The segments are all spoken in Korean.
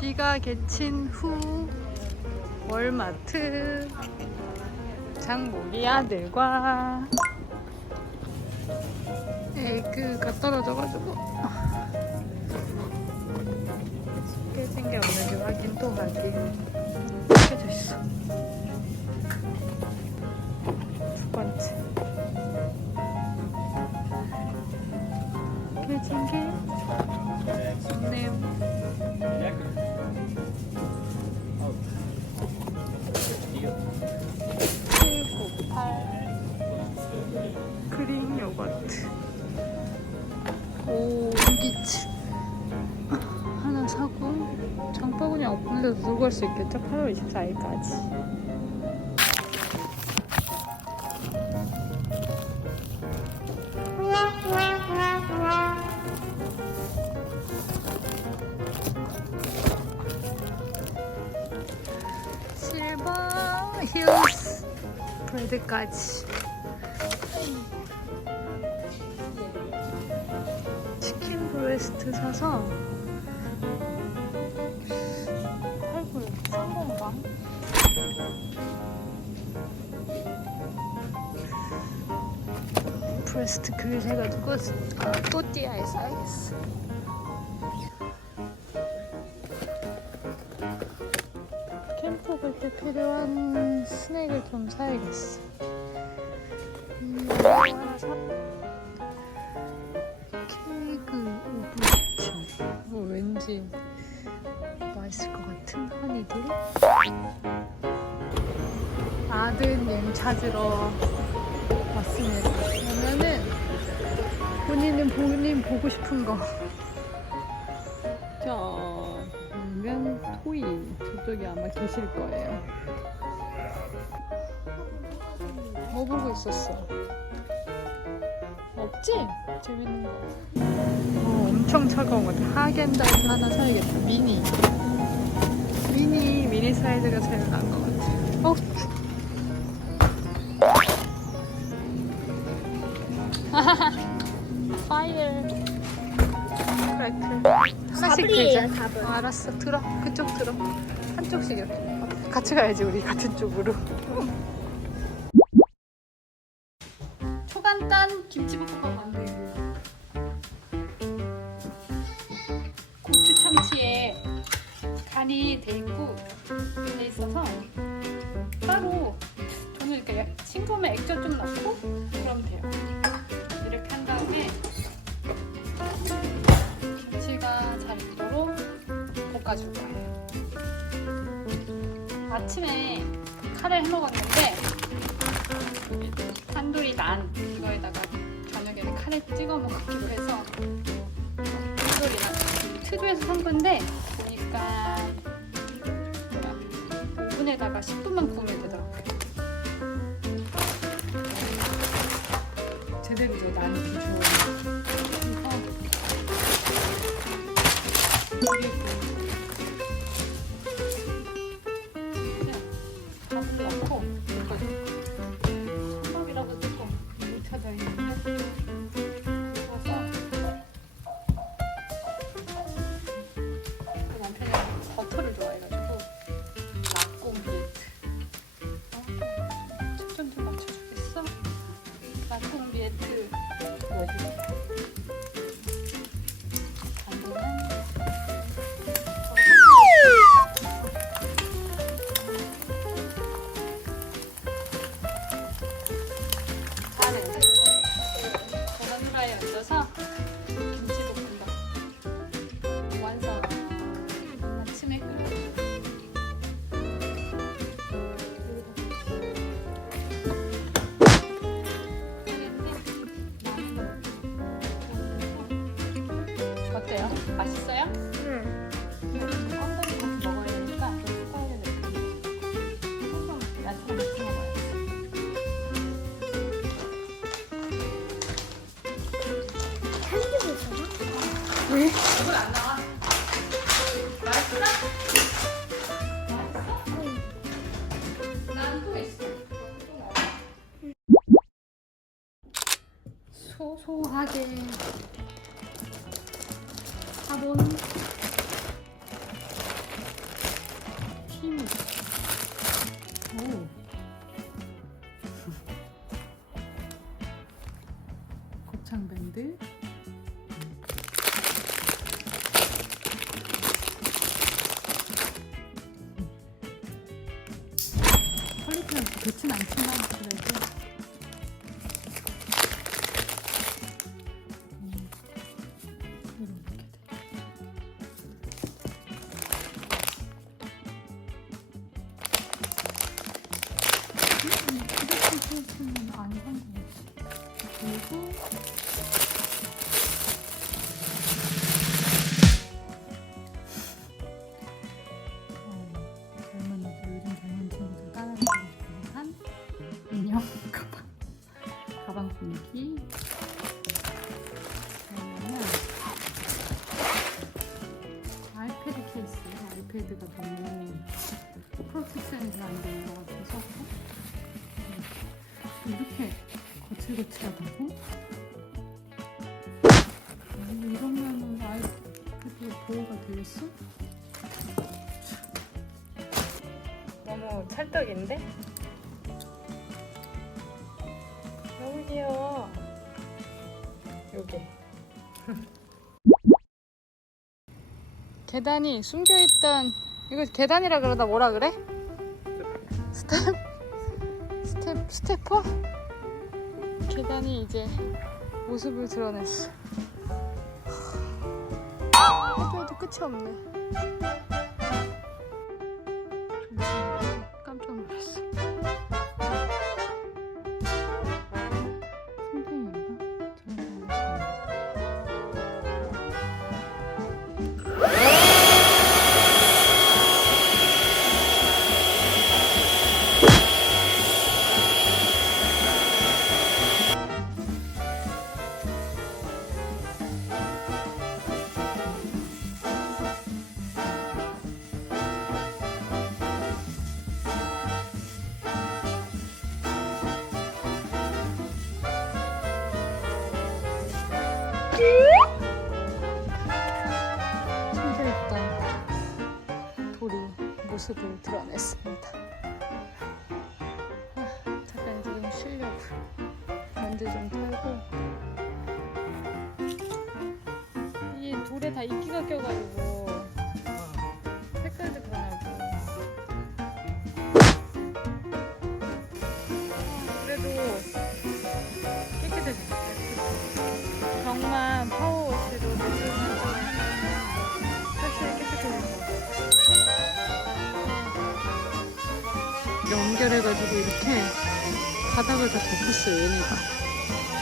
비가 그친 후 월마트. 장보기 아들과 에그가 떨어져가지고 깨진 게 없는지 확인 또 확인 깨져 있어. 두 번째. 깨진 게 없네요 그린 요거트. 오 하나 사고 장바구니 없는데도 들고 갈 수 있겠죠? 8월 24일까지 실버 힐스 브레드까지 치킨 브레스트 사서 브레스트 그릴 해가지고 아, 또띠아에 싸야겠어 캠프 갈 때 필요한 스낵을 좀 사야겠어. 음, 하나 사. 케이크 오브레트. 뭐 왠지 맛있을 것 같은 허니들. 아드님 찾으러 왔습니다. 그러면은 본인은 본인 보고 싶은 거. 자, 그러면 토이 저쪽에 아마 계실 거예요. 뭐 보고 있었어? 없지? 재밌는 거. 어, 엄청 차가운 것 같아. 하겐다즈 하나 사야겠다. 미니. 미니, 미니 사이즈가 제일 나은 것 같아. 어. 하나씩 들자. 어, 알았어. 들어. 그쪽 들어. 한쪽씩 이렇게. 같이 가야지, 우리 같은 쪽으로. 초간단 김치볶음밥 만들기. 고추 참치에 간이 돼 있고 돼 있어서 따로 저는 이렇게 싱거우면 액젓 좀 넣고 볶아줄 거예요. 아침에 카레 해 먹었는데 탄두리 난 이거에다가 저녁에는 카레 찍어 먹기로 해서 난 트주에서 산 건데 보니까 오븐에다가 10분만 구우면 되더라고요. 제대로죠 난 비주얼. 낙공 비에트 있어. 소소하게 사본 팀. 오. 곱창 밴드. 좋진 않지만 그래도 이렇게 거칠거칠하다고? 음, 이러면은 아이패드가 보호가 되겠어? 너무 찰떡인데? 너무 귀여워. 요게. 계단이 숨겨있던 이거 계단이라 그러다 뭐라 그래? 스텝? 스태퍼? 계단이 이제 모습을 드러냈어. 해도 끝이 없네. 깜짝 놀랐어. 숨겨있던 돌이 모습을 드러냈습니다. 아, 잠깐 이제 좀 쉬려고 먼지 좀 털고 이 돌에 다 이끼가 껴가지고 연결해가지고 이렇게 바닥을 다 덮었어요, 얘네가.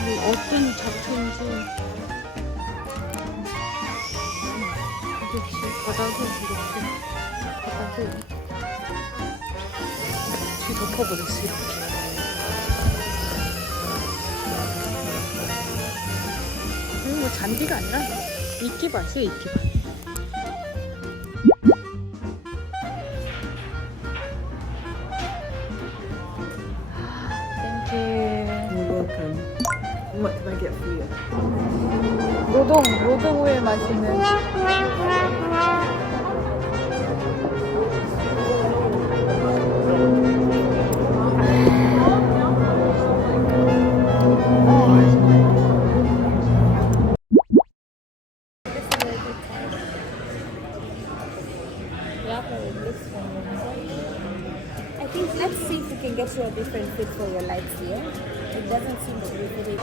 뭐 어떤 잡초인지. 역시 바닥을 이렇게, 바닥을 뒤 덮어버렸어요, 이렇게. 이거 뭐 잔디가 아니라 이끼밭이에요, 이끼밭. What can I get for you? 노동, 노동 후에 마시는. I think let's see if we can get you a different fit for your lights here. It doesn't seem that we did it.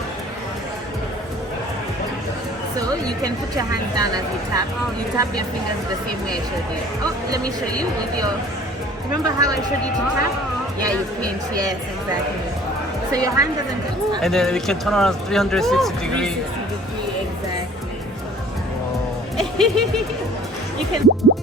So you can put your hands down as you tap. Oh, You tap your fingers the same way I showed you. Oh, let me show you with your. Remember how I showed you to tap? Oh. Yeah, you pinch. Yes, exactly. So your hand doesn't go. And then we can turn around 360 degree. 360 degree, exactly. Oh. You can.